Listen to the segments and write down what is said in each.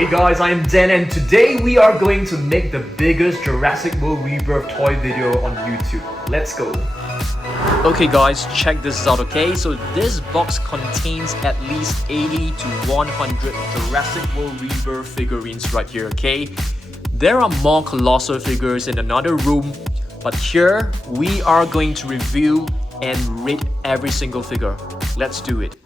Hey guys, I am Dan and today we are going to make the biggest Jurassic World Rebirth toy video on YouTube. Let's go! Okay guys, check this out, okay? So this box contains at least 80 to 100 Jurassic World Rebirth figurines right here, okay? There are more colossal figures in another room, but here we are going to review and rate every single figure. Let's do it.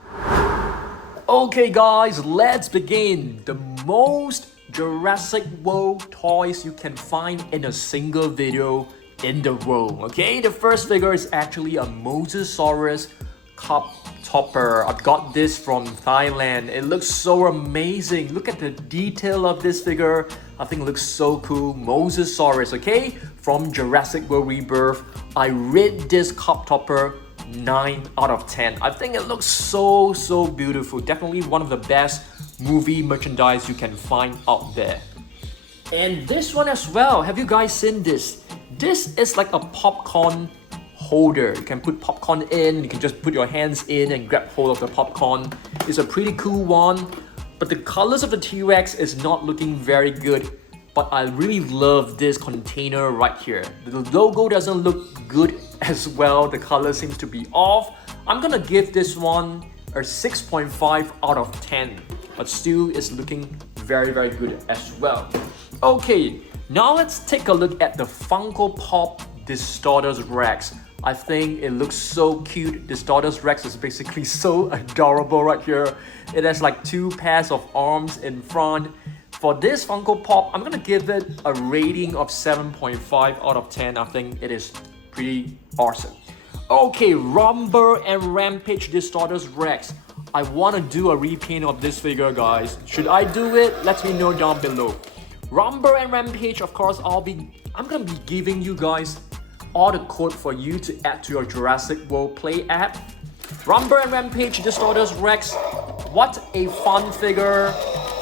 Okay guys, let's begin. The most Jurassic World toys you can find in a single video in the world. Okay, the first figure is actually a Mosasaurus cup topper. I got this from Thailand. It looks so amazing. Look at the detail of this figure. I think it looks so cool. Mosasaurus, okay, from Jurassic World Rebirth. I rate this cup topper 9 out of 10. I think it looks so beautiful. Definitely one of the best movie merchandise you can find out there. And this one as well. Have you guys seen this? This is like a popcorn holder. You can put popcorn in. You can just put your hands in and grab hold of the popcorn. It's a pretty cool one. But the colors of the T-Rex is not looking very good. But I really love this container right here. The logo doesn't look good as well. The color seems to be off. I'm gonna give this one a 6.5 out of 10. But still it's looking very good as well. Okay, now let's take a look at the Funko Pop Distortus Rex. I think it looks so cute. Distortus Rex is basically so adorable right here. It has like 2 pairs of arms in front. For this Funko Pop, I'm gonna give it a rating of 7.5 out of 10. I think it is pretty awesome. Okay, Rumble and Rampage Distortus Rex. I want to do a repaint of this figure, guys. Should I do it? Let me know down below. Rumble and Rampage, of course, I'm gonna be giving you guys all the code for you to add to your Jurassic World Play app. Rumble and Rampage Distortus Rex. What a fun figure.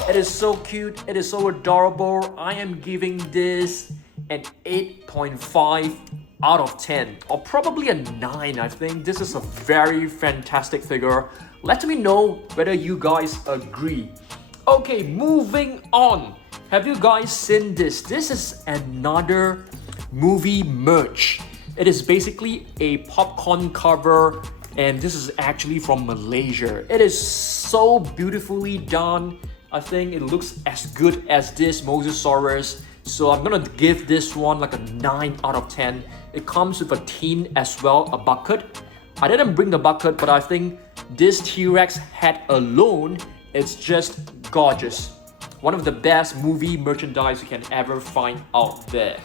It is so cute. It is so adorable. I am giving this an 8.5 out of 10, or probably a 9. I think this is a very fantastic figure. Let me know whether you guys agree. Okay, moving on. Have you guys seen this? This is another movie merch. It is basically a popcorn cover, and this is actually from Malaysia. It is so beautifully done. I think it looks as good as this Mosasaurus. So I'm gonna give this one like a 9 out of 10. It comes with a tin as well, a bucket. I didn't bring the bucket, but I think this T-Rex head alone is just gorgeous. One of the best movie merchandise you can ever find out there.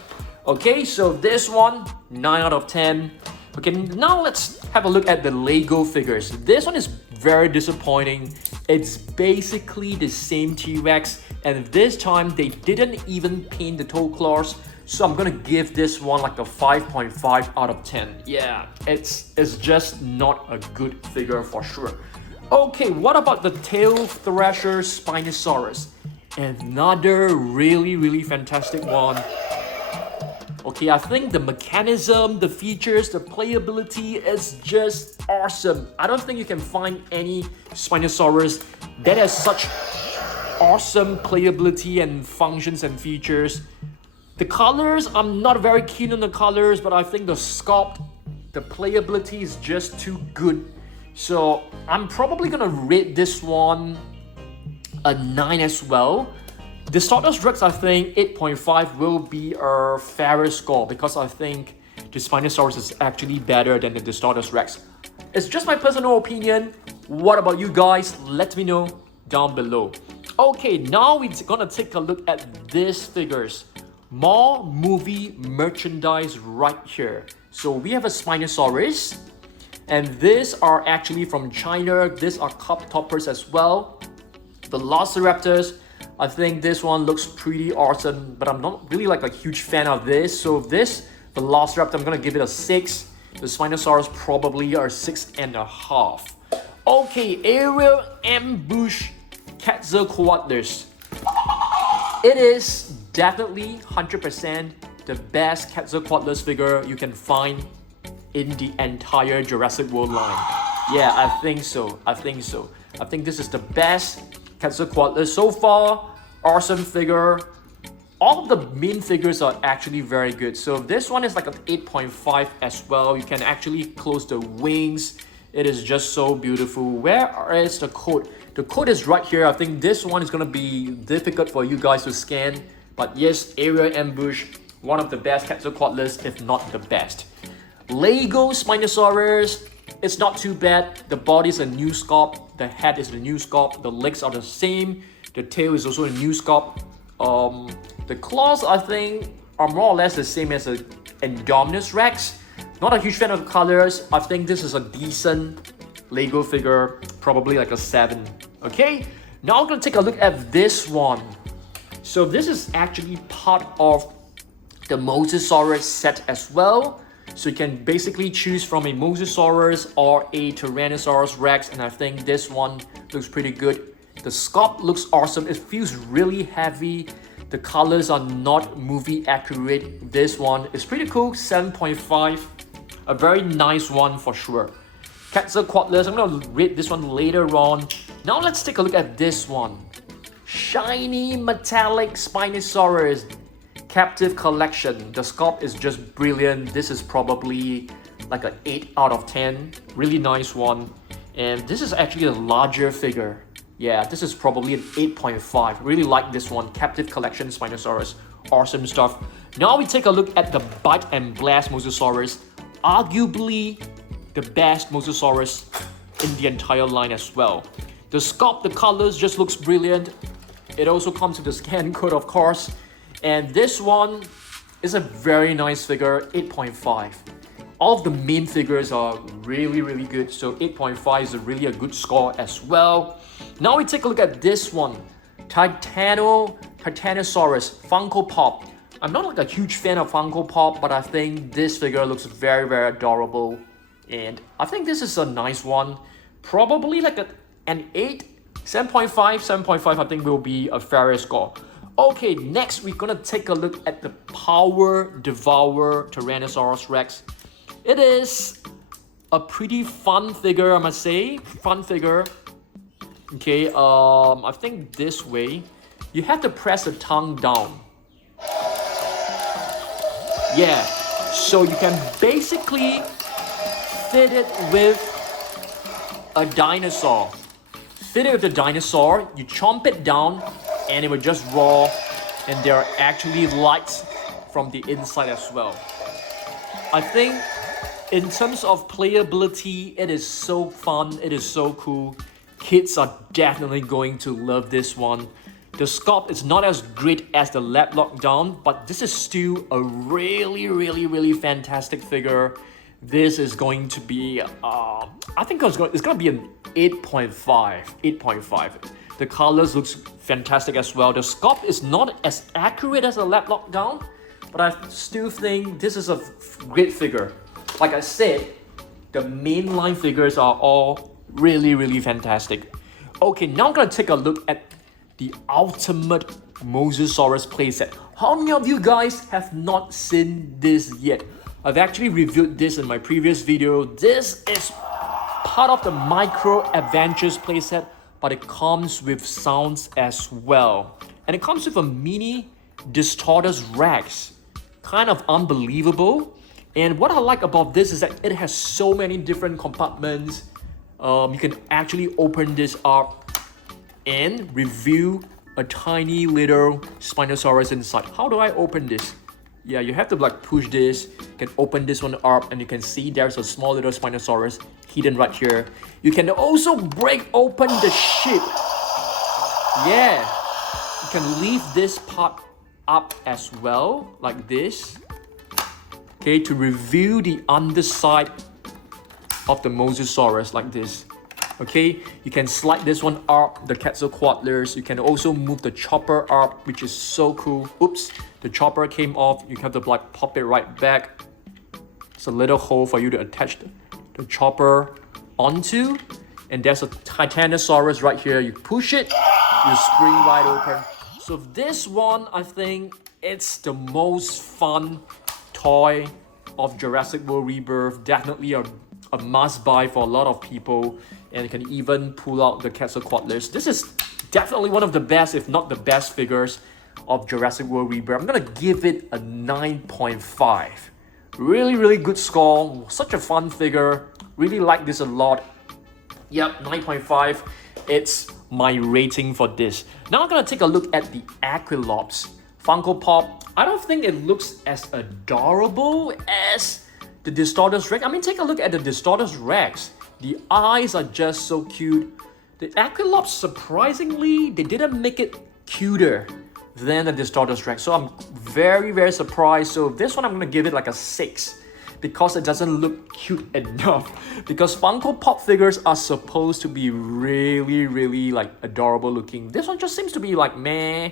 Okay, so this one, 9 out of 10. Okay, now let's have a look at the Lego figures. This one is very disappointing. It's basically the same T-Rex, and this time they didn't even paint the toe claws. So I'm gonna give this one like a 5.5 out of 10. Yeah, it's just not a good figure for sure. Okay, what about the Tail Thrasher Spinosaurus? Another really fantastic one. Okay, I think the mechanism, the features, the playability is just awesome. I don't think you can find any Spinosaurus that has such awesome playability and functions and features. The colors, I'm not very keen on the colors, but I think the sculpt, the playability is just too good. So I'm probably gonna rate this one a 9 as well. The Distortus Rex, I think 8.5 will be a fairer score because I think the Spinosaurus is actually better than the Distortus Rex. It's just my personal opinion. What about you guys? Let me know down below. Okay, now we're gonna take a look at these figures. More movie merchandise right here. So we have a Spinosaurus, and these are actually from China. These are cup toppers as well. Velociraptors, I think this one looks pretty awesome, but I'm not really like a huge fan of this. So this Velociraptor, I'm gonna give it a 6. The Spinosaurus probably are 6.5. Okay, aerial ambush Quetzalcoatlus. It is definitely 100% the best Quetzalcoatlus figure you can find in the entire Jurassic World line. Yeah, I think so. I think this is the best Quetzalcoatlus so far. awesome figure. All of the main figures are actually very good. So this one is like an 8.5 as well. You can actually close the wings. It is just so beautiful. Where is the code? The code is right here. I think this one is gonna be difficult for you guys to scan. But yes, Area Ambush, one of the best Quetzalcoatlus, if not the best. Lego Spinosaurus, it's not too bad. The body is a new sculpt. The head is the new sculpt. The legs are the same. The tail is also a new sculpt. The claws, I think, are more or less the same as a Distortus Rex. Not a huge fan of the colors. I think this is a decent Lego figure, probably like a 7. Okay, now I'm gonna take a look at this one. So this is actually part of the Mosasaurus set as well. So you can basically choose from a Mosasaurus or a Tyrannosaurus Rex, and I think this one looks pretty good. The sculpt looks awesome. It feels really heavy. The colors are not movie accurate. This one is pretty cool. 7.5. A very nice one for sure. Quetzalcoatlus, I'm gonna rate this one later on. Now let's take a look at this one. Shiny metallic Spinosaurus Captivz collection. The sculpt is just brilliant. This is probably like an 8 out of 10. Really nice one. And this is actually a larger figure. Yeah, this is probably an 8.5. Really like this one. Captivz collection Spinosaurus. Awesome stuff. Now we take a look at the Bite and Blast Mosasaurus. Arguably the best Mosasaurus in the entire line as well. The sculpt, the colors just looks brilliant. It also comes with the scan code, of course. And this one is a very nice figure, 8.5. All of the main figures are really good, so 8.5 is really a good score as well. Now we take a look at this one, Titanosaurus Funko Pop. I'm not like a huge fan of Funko Pop, but I think this figure looks very adorable. And I think this is a nice one. Probably like an 8, 7.5, 7.5 I think will be a fair score. Okay, next we're gonna take a look at the Power Devour Tyrannosaurus Rex. It is a pretty fun figure, I must say. Fun figure. Okay, I think this way. You have to press the tongue down. Yeah, so you can basically fit it with a dinosaur. Fit it with the dinosaur, you chomp it down, and it will just roar, and there are actually lights from the inside as well. I think in terms of playability, it is so fun, it is so cool. Kids are definitely going to love this one. The sculpt is not as great as the lab lockdown, but this is still a really fantastic figure. This is going to be, I think it's going to be an 8.5. The colors looks fantastic as well. The sculpt is not as accurate as the lab lockdown, but I still think this is a great figure. Like I said, the mainline figures are all really fantastic. Okay, now I'm gonna take a look at the ultimate Mosasaurus playset. How many of you guys have not seen this yet? I've actually reviewed this in my previous video. This is part of the Micro Adventures playset, but it comes with sounds as well. And it comes with a mini Distortus Rex. Kind of unbelievable. And what I like about this is that it has so many different compartments. You can actually open this up and review a tiny little Spinosaurus inside. How do I open this? Yeah, you have to like push this. You can open this one up and you can see there's a small little Spinosaurus hidden right here. You can also break open the ship. Yeah, you can leave this part up as well, like this. Okay, to reveal the underside of the Mosasaurus like this. Okay, you can slide this one up, the Quetzalcoatlus. You can also move the chopper up, which is so cool. Oops, the chopper came off. You have to like pop it right back. It's a little hole for you to attach the chopper onto. And there's a Titanosaurus right here. You push it, you spring right open. So this one, I think it's the most fun toy of Jurassic World Rebirth. Definitely a a must buy for a lot of people, and you can even pull out the Quetzalcoatlus. This is definitely one of the best, if not the best figures of Jurassic World Rebirth. I'm gonna give it a 9.5. Really good score. Such a fun figure. Really like this a lot. Yep, 9.5. It's my rating for this. Now I'm gonna take a look at the Aquilops Funko Pop. I don't think it looks as adorable as the Distortus Rex. I mean, take a look at the Distortus Rex. The eyes are just so cute. The Aquilops, surprisingly, they didn't make it cuter than the Distortus Rex. So I'm very surprised. So this one I'm gonna give it like a 6. Because it doesn't look cute enough. Because Funko Pop figures are supposed to be really like adorable looking. This one just seems to be like meh.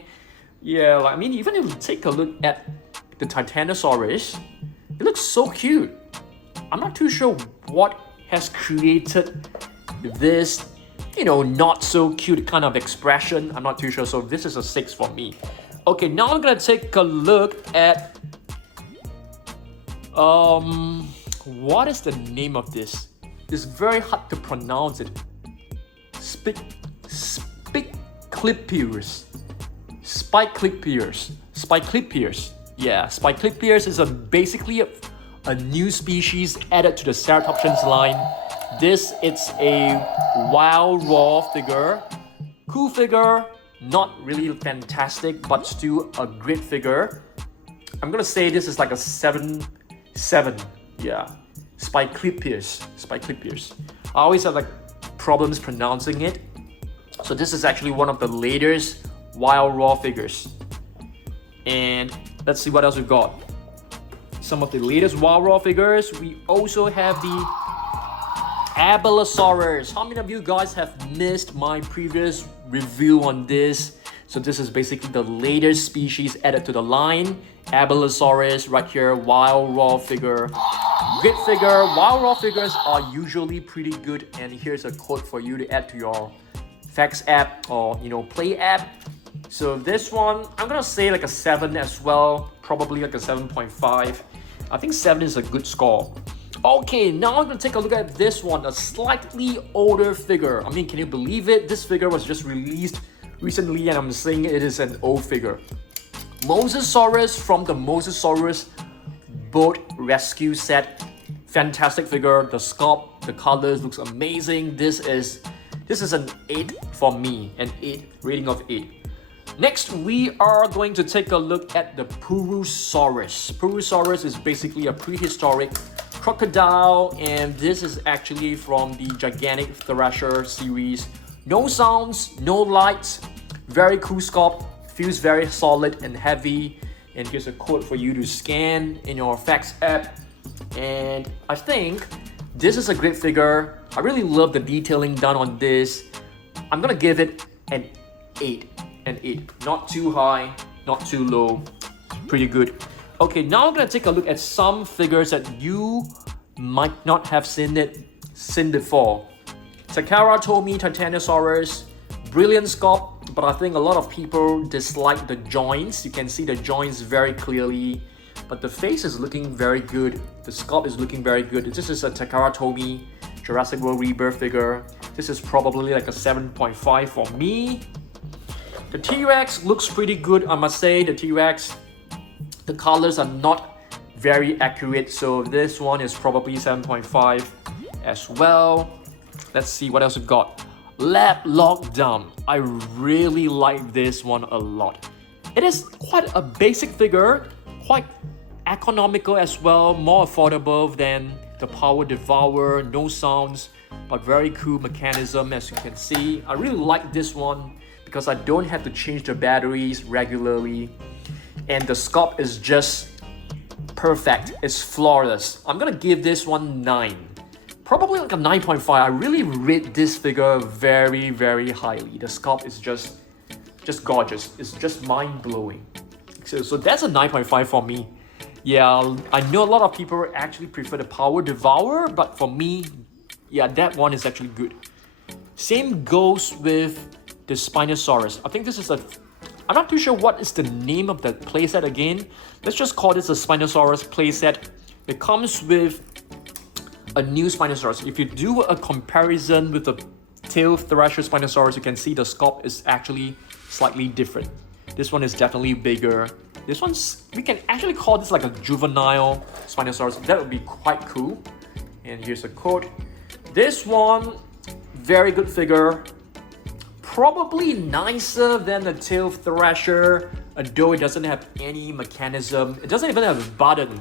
Yeah, like, I mean, even if you take a look at the Titanosaurus, it looks so cute. I'm not too sure what has created this, you know, not so cute kind of expression. I'm not too sure. So this is a 6 for me. Okay, now I'm gonna take a look at what is the name of this? It's very hard to pronounce it. Spiclippiers. Yeah, Spiclippiers is basically a new species added to the Ceratopsians line. This is a wild raw figure. Cool figure, not really fantastic, but still a great figure. I'm gonna say this is like a 7. Yeah, Spiclippiers. I always have like problems pronouncing it. So this is actually one of the latest wild raw figures. And let's see what else we've got. Some of the latest wild raw figures. We also have the Aquilops. How many of you guys have missed my previous review on this? So this is basically the latest species added to the line. Aquilops right here, wild raw figure. Great figure. Wild raw figures are usually pretty good, and here's a code for you to add to your Facts app or, you know, Play app. So this one, I'm gonna say like a 7 as well, probably like a 7.5. I think 7 is a good score. Okay, now I'm gonna take a look at this one, a slightly older figure. I mean, can you believe it? This figure was just released recently, and I'm saying it is an old figure. Mosasaurus from the Mosasaurus boat rescue set. Fantastic figure. The sculpt, the colors looks amazing. This is an 8 for me, an 8 rating of 8. Next, we are going to take a look at the Pterosaurus. Pterosaurus is basically a prehistoric crocodile, and this is actually from the Gigantic Thrasher series. No sounds, no lights, very cool sculpt, feels very solid and heavy. And here's a code for you to scan in your Facts app. And I think this is a great figure. I really love the detailing done on this. I'm gonna give it an 8. An 8. Not too high, not too low. Pretty good. Okay, now I'm gonna take a look at some figures that you might not have seen before. Takara Tomy Titanosaurus, brilliant sculpt, but I think a lot of people dislike the joints. You can see the joints very clearly, but the face is looking very good. The sculpt is looking very good. This is a Takara Tomy Jurassic World Rebirth figure. This is probably like a 7.5 for me. The T-Rex looks pretty good, I must say. The T-Rex, the colors are not very accurate, so this one is probably 7.5 as well. Let's see what else we've got. Lab Lockdown. I really like this one a lot. It is quite a basic figure, quite economical as well, more affordable than the Power Devourer. No sounds, but very cool mechanism, as you can see. I really like this one because I don't have to change the batteries regularly, and the sculpt is just perfect. It's flawless. I'm gonna give this one 9. Probably like a 9.5. I really rate this figure very, very highly. The sculpt is just gorgeous. It's just mind-blowing. So that's a 9.5 for me. Yeah, I know a lot of people actually prefer the Power Devourer, but for me, yeah, that one is actually good. Same goes with the Spinosaurus. I think this is I'm not too sure what is the name of the playset again. Let's just call this a Spinosaurus playset. It comes with a new Spinosaurus. If you do a comparison with the tail Thrasher Spinosaurus, you can see the sculpt is actually slightly different. This one is definitely bigger. This one's, we can actually call this like a juvenile Spinosaurus. That would be quite cool. And here's a quote. This one, very good figure. Probably nicer than the tail Thrasher, although it doesn't have any mechanism. It doesn't even have a button.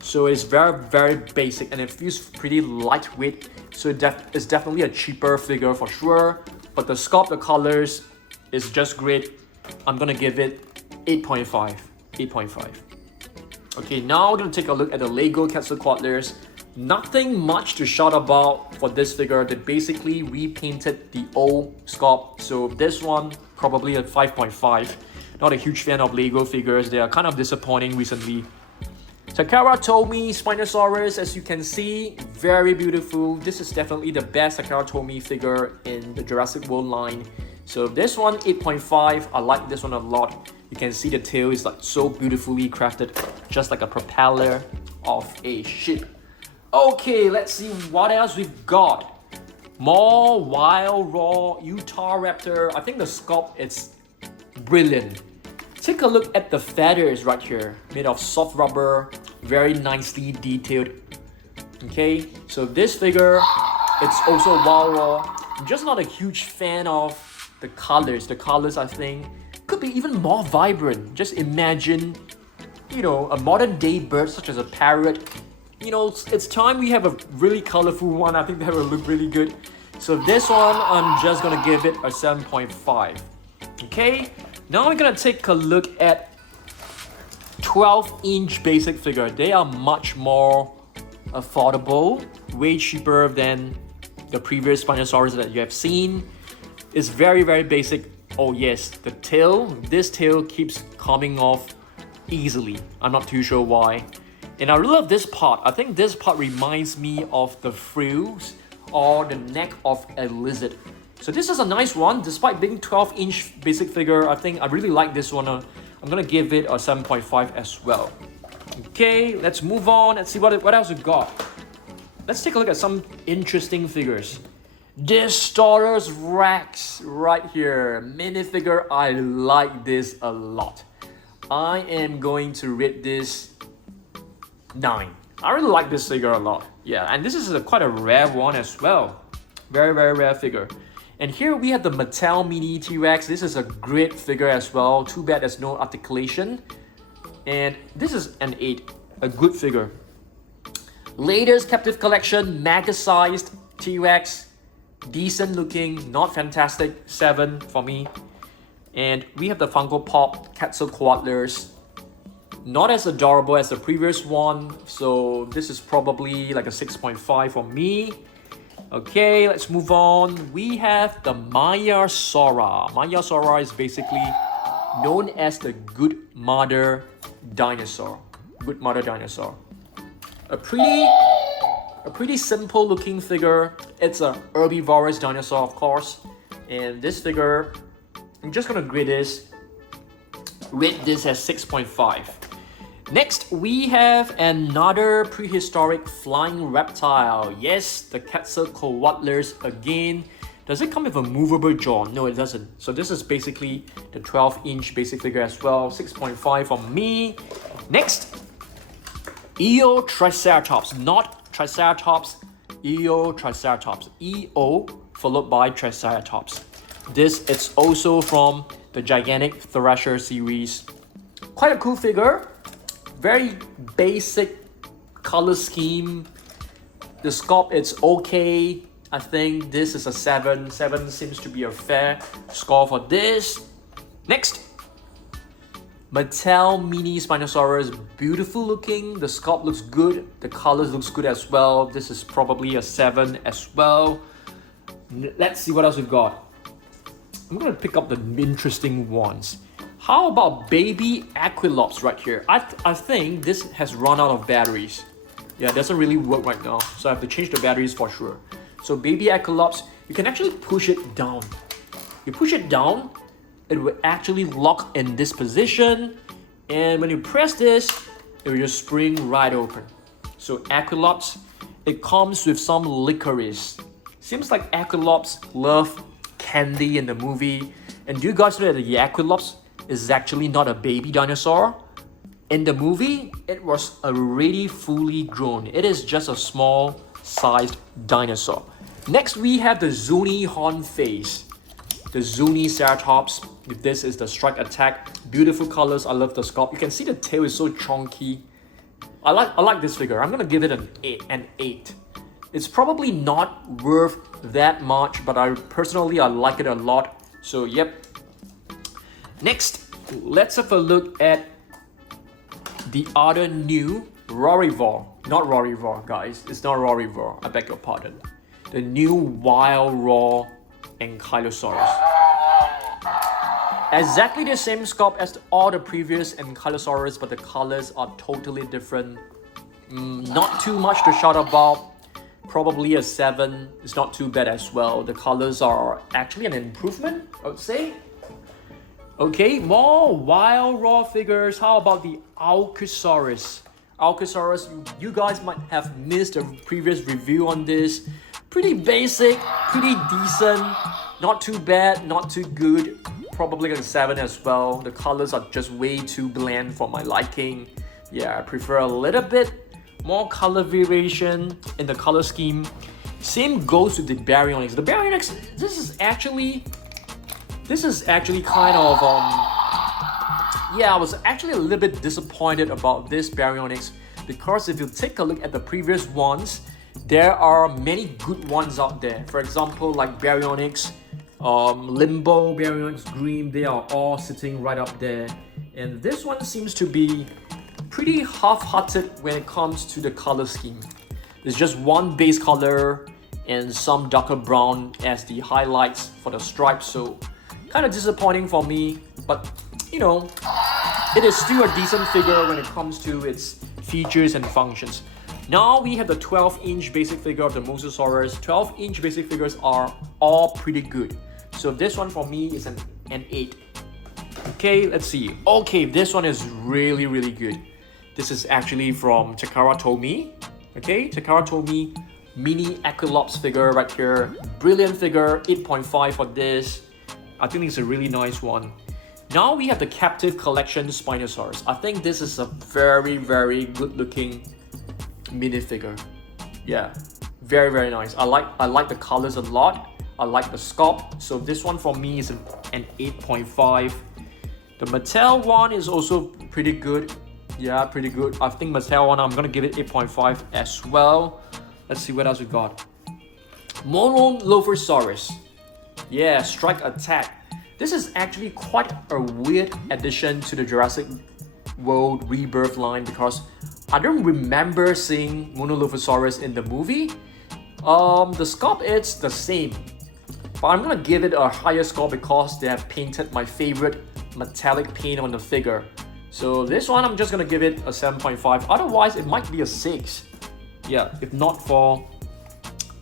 So it's very basic, and it feels pretty lightweight. So it's definitely a cheaper figure for sure. But the sculpt, the colors is just great. I'm gonna give it 8.5. 8.5. Okay, now we're gonna take a look at the Lego Quetzalcoatlers. Nothing much to shout about for this figure. They basically repainted the old sculpt. So this one, probably a 5.5. Not a huge fan of Lego figures. They are kind of disappointing recently. Takara Tomy Spinosaurus, as you can see, very beautiful. This is definitely the best Takara Tomy figure in the Jurassic World line. So this one, 8.5. I like this one a lot. You can see the tail is like so beautifully crafted, just like a propeller of a ship. Okay, let's see what else we've got. More wild raw Utah Raptor. I think the sculpt is brilliant. Take a look at the feathers right here, made of soft rubber, very nicely detailed. Okay, so this figure, it's also wild raw. I'm just not a huge fan of the colors. The colors, I think, could be even more vibrant. Just imagine, you know, a modern day bird such as a parrot. You know, it's time we have a really colorful one. I think that will look really good. So this one, I'm just gonna give it a 7.5. Okay, now we're gonna take a look at 12-inch basic figure. They are much more affordable, way cheaper than the previous Spinosaurus that you have seen. It's very basic. Oh yes, the tail, this tail keeps coming off easily. I'm not too sure why. And I really love this part. I think this part reminds me of the frills or the neck of a lizard. So this is a nice one. Despite being 12-inch basic figure, I think I really like this one. I'm gonna give it a 7.5 as well. Okay, let's move on. Let's see what else we got. Let's take a look at some interesting figures. Distortus Rex right here. Minifigure, I like this a lot. I am going to rate this 9. I really like this figure a lot. Yeah, and this is quite a rare one as well. Very rare figure. And here we have the Mattel Mini T-Rex. This is a great figure as well. Too bad there's no articulation. And this is an 8. A good figure. Latest Captivz collection, mega-sized T-Rex. Decent looking, not fantastic. 7 for me. And we have the Funko Pop Quetzalcoatlers. Not as adorable as the previous one, so this is probably like a 6.5 for me. Okay, let's move on. We have the Mayasaura. Mayasaura is basically known as the Good Mother Dinosaur. Good Mother Dinosaur. A pretty simple looking figure. It's a herbivorous dinosaur, of course. And this figure, I'm just gonna rate this as 6.5. Next, we have another prehistoric flying reptile. Yes, the Quetzalcoatlers again. Does it come with a movable jaw? No, it doesn't. So this is basically the 12-inch basic figure as well. 6.5 for me. Next, Eo Triceratops. Not Triceratops, Eo Triceratops. EO followed by Triceratops. This is also from the Gigantic Thrasher series. Quite a cool figure. Very basic color scheme. The sculpt, it's okay. I think this is a 7. 7 seems to be a fair score for this. Next, Mattel Mini Spinosaurus. Beautiful looking. The sculpt looks good. The colors looks good as well. This is probably a 7 as well. Let's see what else we've got. I'm gonna pick up the interesting ones. How about baby Aquilops right here? I think this has run out of batteries. Yeah, it doesn't really work right now, so I have to change the batteries for sure. So baby Aquilops, you can actually push it down. You push it down, it will actually lock in this position, and when you press this, it will just spring right open. So Aquilops it comes with some licorice. Seems like Aquilops love candy in the movie. And do you guys know that the Aquilops is actually not a baby dinosaur? In the movie, it was already fully grown. It is just a small sized dinosaur. Next, we have the Zuni horn face. The Zuni Ceratops. This is the strike attack. Beautiful colors. I love the sculpt. You can see the tail is so chunky. I like this figure. I'm gonna give it an 8. It's probably not worth that much, but I like it a lot. So yep. Next, let's have a look at the other new Rorivore. Not Rorivore, guys. It's not Rorivore. I beg your pardon. The new Wild Raw Ankylosaurus. Exactly the same sculpt as all the previous Ankylosaurus, but the colors are totally different. Not too much to shout about. Probably a 7. It's not too bad as well. The colors are actually an improvement, I would say. Okay, more Wild Raw figures. How about the Allosaurus? Allosaurus, you guys might have missed a previous review on this. Pretty basic, pretty decent. Not too bad, not too good. Probably a 7 as well. The colors are just way too bland for my liking. Yeah, I prefer a little bit more color variation in the color scheme. Same goes with the Baryonyx. The Baryonyx, this is actually kind of yeah, I was actually a little bit disappointed about this Baryonyx, because if you take a look at the previous ones, there are many good ones out there. For example, like Baryonyx, Limbo, Baryonyx, Green, they are all sitting right up there. And this one seems to be pretty half-hearted when it comes to the color scheme. There's just one base color and some darker brown as the highlights for the stripes, so kind of disappointing for me, but you know, it is still a decent figure when it comes to its features and functions. Now we have the 12-inch basic figure of the Mosasaurus. 12-inch basic figures are all pretty good. So this one for me is an 8. Okay, let's see. Okay, this one is really, really good. This is actually from Takara Tomy. Okay, Takara Tomy mini Aquilops figure right here. Brilliant figure, 8.5 for this. I think it's a really nice one. Now we have the Captivz collection Spinosaurus. I think this is a very, very good looking minifigure. Yeah, very, very nice. I like the colors a lot. I like the sculpt. So this one for me is an 8.5. The Mattel one is also pretty good. Yeah, pretty good. I think Mattel one, I'm gonna give it 8.5 as well. Let's see what else we got. Monolophosaurus. Yeah, strike attack. This is actually quite a weird addition to the Jurassic World Rebirth line, because I don't remember seeing Monolophosaurus in the movie. The sculpt is the same, but I'm gonna give it a higher score because they have painted my favorite metallic paint on the figure. So this one I'm just gonna give it a 7.5. Otherwise it might be a 6. Yeah, if not for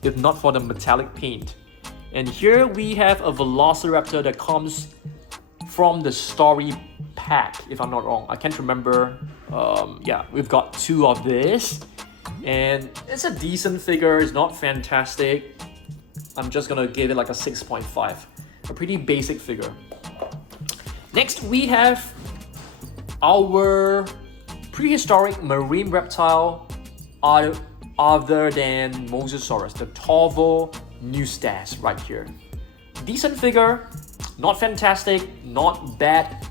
the metallic paint. And here we have a Velociraptor that comes from the story pack, if I'm not wrong. I can't remember. Yeah, we've got 2 of this. And it's a decent figure, it's not fantastic. I'm just gonna give it like a 6.5. A pretty basic figure. Next we have our prehistoric marine reptile other than Mosasaurus, the Torvo Nustas right here. Decent figure, not fantastic, not bad,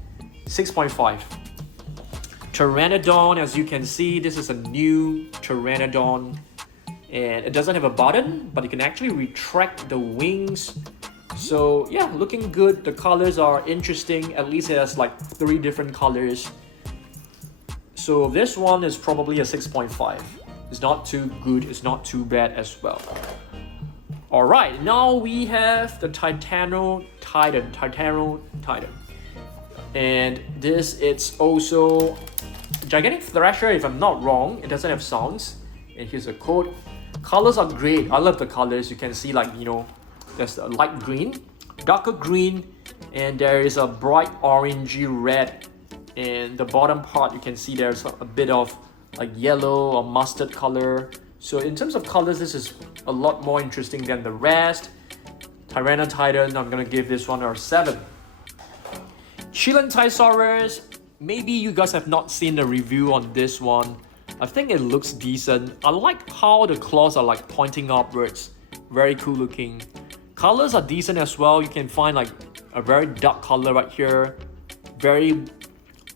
6.5. Pteranodon, as you can see, this is a new Pteranodon, and it doesn't have a button, but you can actually retract the wings. So yeah, looking good. The colors are interesting. At least it has like 3 different colors. So this one is probably a 6.5. It's not too good, it's not too bad as well. Alright, now we have the Titano Titan. And this is also Gigantic Thrasher, if I'm not wrong. It doesn't have sounds. And here's a code. Colors are great. I love the colors. You can see, like, you know, there's a light green, darker green, and there is a bright orangey red. And the bottom part, you can see there's a bit of like yellow or mustard color. So in terms of colors, this is a lot more interesting than the rest. Tyranotitan, I'm gonna give this one a 7. Chilantisaurus, maybe you guys have not seen the review on this one. I think it looks decent. I like how the claws are like pointing upwards. Very cool looking. Colors are decent as well. You can find like a very dark color right here. Very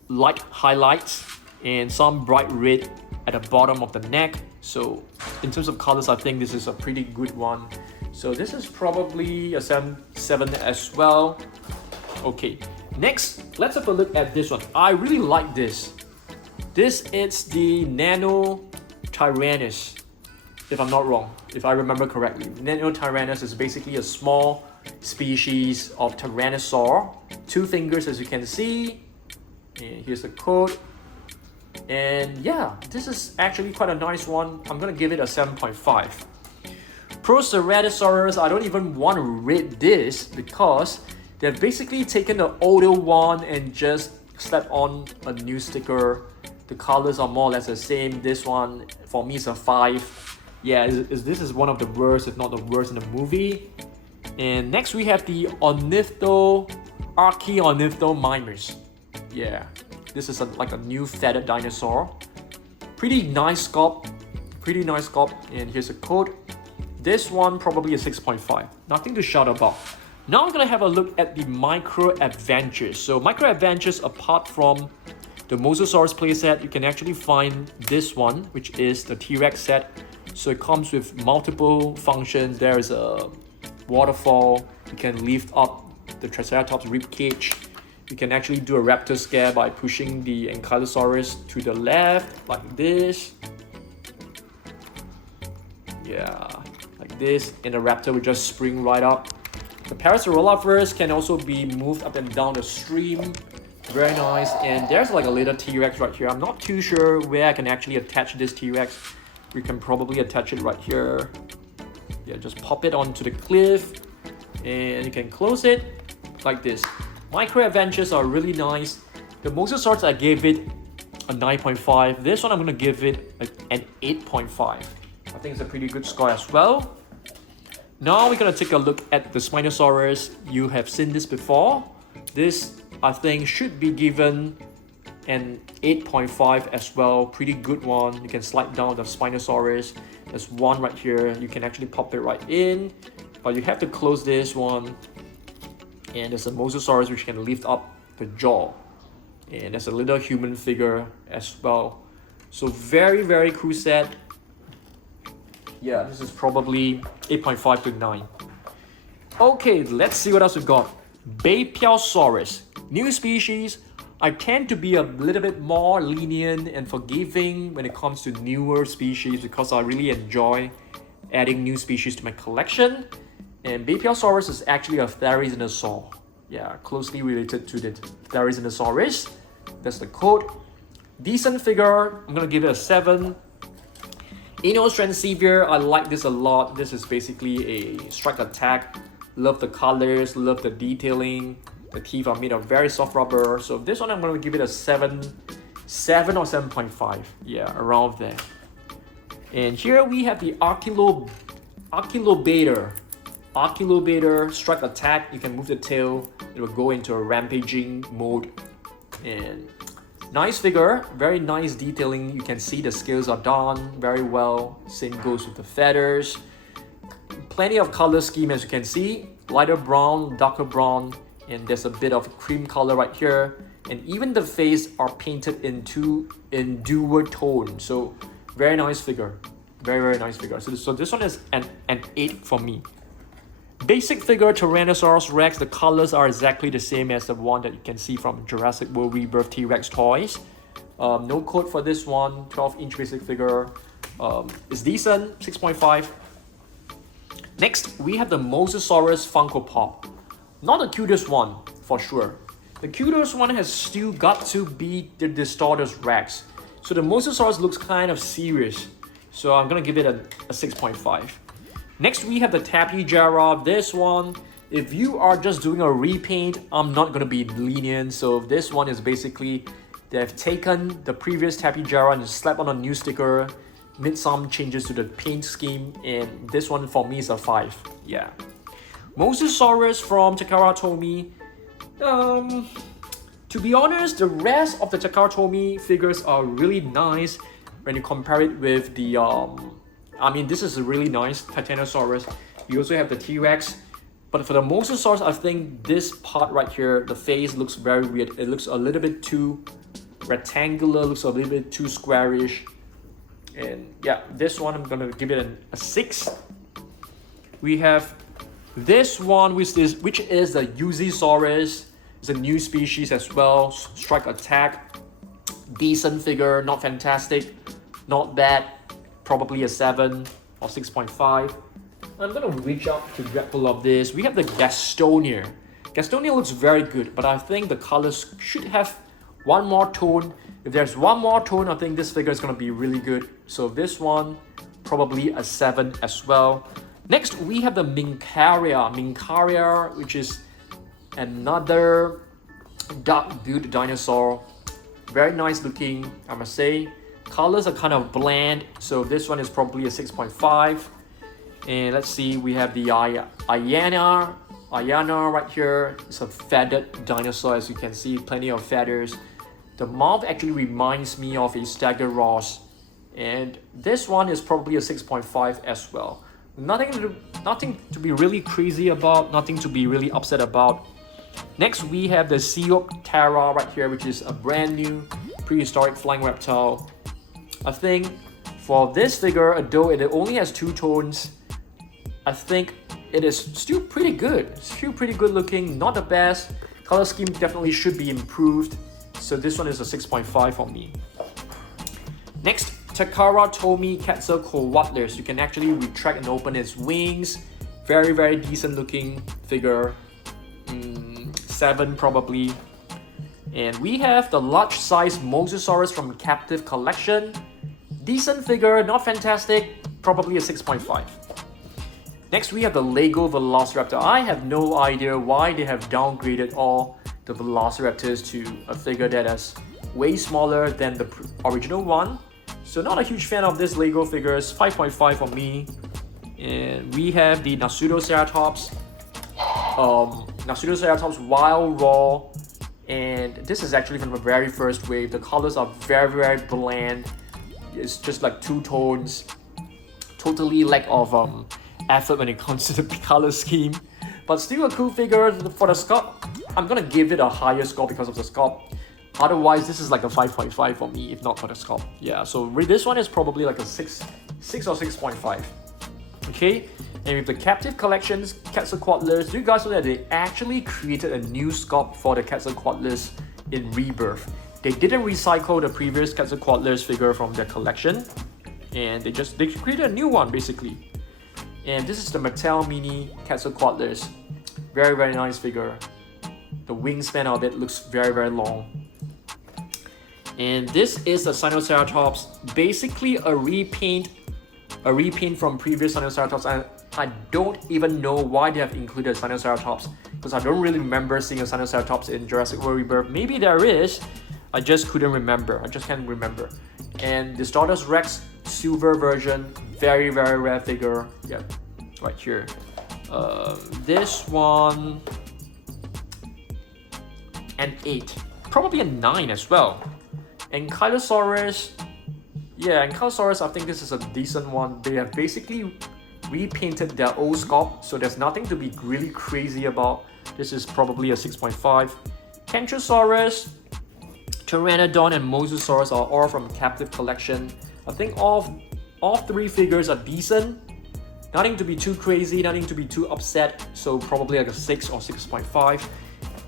light highlights and some bright red at the bottom of the neck. So in terms of colors, I think this is a pretty good one. So this is probably a 7 as well. Okay, next, let's have a look at this one. I really like this. This is the Nano Tyrannus, if I'm not wrong, if I remember correctly. Nano Tyrannus is basically a small species of Tyrannosaur. 2 fingers, as you can see. And here's the code. And yeah, this is actually quite a nice one. I'm gonna give it a 7.5. Proceratosaurus, I don't even want to rate this because they've basically taken the older one and just slapped on a new sticker. The colors are more or less the same. This one, for me, is a 5. Yeah, this is one of the worst, if not the worst in the movie. And next we have the Archaeornithomimers. Yeah, this is like a new feathered dinosaur. Pretty nice sculpt. And here's a code. This one probably a 6.5. Nothing to shout about. Now I'm gonna have a look at the Micro Adventures. So Micro Adventures, apart from the Mosasaurus playset, you can actually find this one, which is the T-Rex set. So it comes with multiple functions. There is a waterfall. You can lift up the Triceratops rib cage. You can actually do a raptor scare by pushing the Ankylosaurus to the left, like this. Yeah, like this. And the raptor will just spring right up. The Parasaurolophus can also be moved up and down the stream. Very nice. And there's like a little T-Rex right here. I'm not too sure where I can actually attach this T-Rex. We can probably attach it right here. Yeah, just pop it onto the cliff. And you can close it like this. Micro Adventures are really nice. The Mosasaurus, I gave it a 9.5. This one I'm gonna give it an 8.5. I think it's a pretty good score as well. Now we're gonna take a look at the Spinosaurus. You have seen this before. This, I think, should be given an 8.5 as well. Pretty good one. You can slide down the Spinosaurus. There's one right here. You can actually pop it right in, but you have to close this one. And there's a Mosasaurus which can lift up the jaw. And there's a little human figure as well. So very, very cool set. Yeah, this is probably 8.5 to 9. Okay, let's see what else we got. Feausaurus, new species. I tend to be a little bit more lenient and forgiving when it comes to newer species because I really enjoy adding new species to my collection. And Feausaurus is actually a Therizinosaur. Yeah, closely related to the Therizinosaurus. That's the code. Decent figure. I'm gonna give it a 7. Inostransevere, I like this a lot. This is basically a strike attack. Love the colors, love the detailing. The teeth are made of very soft rubber. So this one I'm gonna give it a 7 or 7.5. Yeah, around there. And here we have the Aquilobator, strike attack. You can move the tail. It will go into a rampaging mode. And nice figure, very nice detailing. You can see the scales are done very well. Same goes with the feathers. Plenty of color scheme, as you can see. Lighter brown, darker brown, and there's a bit of cream color right here. And even the face are painted in dual tone. So very nice figure. Very, very nice figure. So this one is an 8 for me. Basic figure Tyrannosaurus Rex. The colors are exactly the same as the one that you can see from Jurassic World Rebirth T-Rex toys. No code for this one. 12-inch basic figure. It's decent. 6.5. Next, we have the Mosasaurus Funko Pop. Not the cutest one, for sure. The cutest one has still got to be the Distortus Rex. So the Mosasaurus looks kind of serious. So I'm gonna give it a 6.5. Next, we have the Captivz. This one, if you are just doing a repaint, I'm not gonna be lenient. So this one is basically, they've taken the previous Captivz and slapped on a new sticker. made some changes to the paint scheme, and this one for me is a 5. Yeah. Mosasaurus from Takara Tomy. To be honest, the rest of the Takara Tomy figures are really nice when you compare it with the I mean, this is a really nice Titanosaurus. You also have the T-Rex, but for the Mosasaurus, I think this part right here, the face looks very weird. It looks a little bit too rectangular, looks a little bit too squarish. And yeah, this one I'm gonna give it a 6. We have this one, which is the Uzisaurus. It's a new species as well. Strike attack, decent figure, not fantastic, not bad. Probably a 7 or 6.5. I'm gonna reach out to grab hold of this. We have the Gastonia. Gastonia looks very good, but I think the colors should have one more tone. If there's one more tone, I think this figure is gonna be really good. So this one, probably a 7 as well. Next, we have the Mincaria, which is another dark-built dinosaur. Very nice looking, I must say. Colors are kind of bland, so this one is probably a 6.5. And let's see, we have the Ayana right here. It's a feathered dinosaur, as you can see, plenty of feathers. The mouth actually reminds me of a Stegosaurus, and this one is probably a 6.5 as well. Nothing to be really crazy about, nothing to be really upset about. Next, we have the Seoptera right here, which is a brand new prehistoric flying reptile. I think for this figure, although it only has 2 tones, I think it is still pretty good. Still pretty good looking, not the best. Color scheme definitely should be improved. So this one is a 6.5 for me. Next, Takara Tomy Quetzalcoatlus. You can actually retract and open its wings. Very, very decent looking figure. 7 probably. And we have the large size Mosasaurus from Captivz collection. Decent figure, not fantastic, probably a 6.5. Next, we have the Lego Velociraptor. I have no idea why they have downgraded all the Velociraptors to a figure that is way smaller than the original one. So not a huge fan of this Lego figures, 5.5 for me. And we have the Nasutoceratops. Nasutoceratops Wild Raw. And this is actually from the very first wave. The colors are very, very bland. It's just like 2 tones. Totally lack of effort when it comes to the color scheme. But still a cool figure. For the sculpt, I'm gonna give it a higher score because of the sculpt. Otherwise, this is like a 5.5 for me, if not for the sculpt. Yeah, so this one is probably like a 6 or 6.5. Okay, and with the Captivz collections, Quetzalcoatlus, you guys know that they actually created a new sculpt for the Quetzalcoatlus in Rebirth. They didn't recycle the previous Quetzalcoatlus figure from their collection, and they created a new one basically. And this is the Mattel Mini Quetzalcoatlus. Very, very nice figure. The wingspan of it looks very, very long. And this is the Spinosaurus, basically a repaint from previous Spinosaurus. And I don't even know why they have included Spinosaurus, because I don't really remember seeing a Spinosaurus in Jurassic World Rebirth. Maybe there is, I just couldn't remember. I just can't remember. And Distortus Rex silver version, very, very rare figure. Yeah, right here. This one, an 8, probably a 9 as well. Aquilops, yeah, Aquilops, I think this is a decent one. They have basically repainted their old sculpt, so there's nothing to be really crazy about. This is probably a 6.5. Kentrosaurus, Pteranodon, and Mosasaurus are all from Captivz collection. I think all 3 figures are decent. Nothing to be too crazy, nothing to be too upset, so probably like a 6 or 6.5.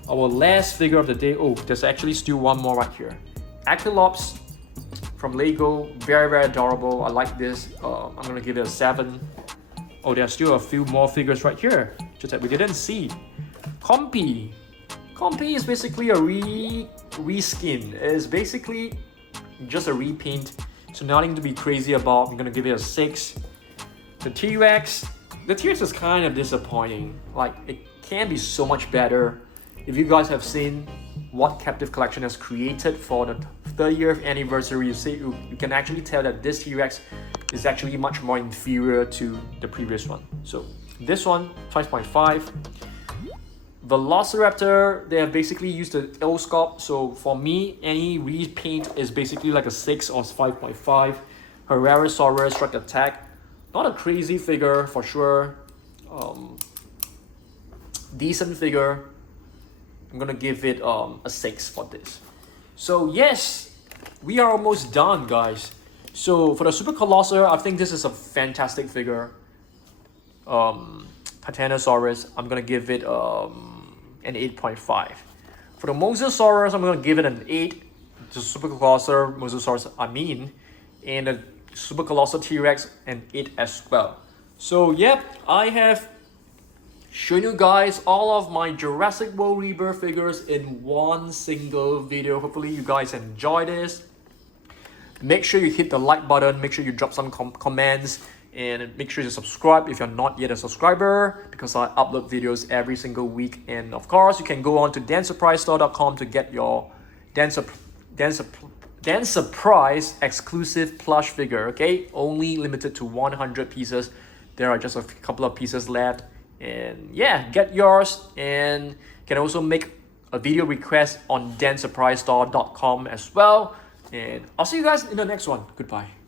Our last figure of the day, oh, there's actually still one more right here. Aquilops from Lego, very, very adorable. I like this. I'm gonna give it a 7. Oh, there's still a few more figures right here, just that we didn't see. Compy is basically a reskin. It's basically just a repaint, so nothing to be crazy about. I'm gonna give it a 6. The T-Rex is kind of disappointing. Like, it can be so much better. If you guys have seen what Captivz collection has created for the 30th anniversary, you can actually tell that this T-Rex is actually much more inferior to the previous one. So this one, 5.5. Velociraptor, they have basically used the L sculpt. So for me, any repaint is basically like a 6 or 5.5. Herrerasaurus, Strike Attack. Not a crazy figure for sure. Decent figure. I'm gonna give it a 6 for this. So yes, we are almost done, guys. So for the Super Colossus, I think this is a fantastic figure. Titanosaurus, I'm gonna give it an 8.5. For the Mosasaurus, I'm gonna give it an 8. The Super Colossus Mosasaurus, I mean, and the Super Colossus T-Rex, an 8 as well. So yep, I have shown you guys all of my Jurassic World Rebirth figures in one single video. Hopefully you guys enjoy this. Make sure you hit the like button, make sure you drop some comments, and make sure you subscribe if you're not yet a subscriber, because I upload videos every single week. And of course, you can go on to dansurprisestore.com to get your Dan Surprise exclusive plush figure, okay? Only limited to 100 pieces. There are just a couple of pieces left. And yeah, get yours, and can also make a video request on dansurprisestore.com as well. And I'll see you guys in the next one. Goodbye.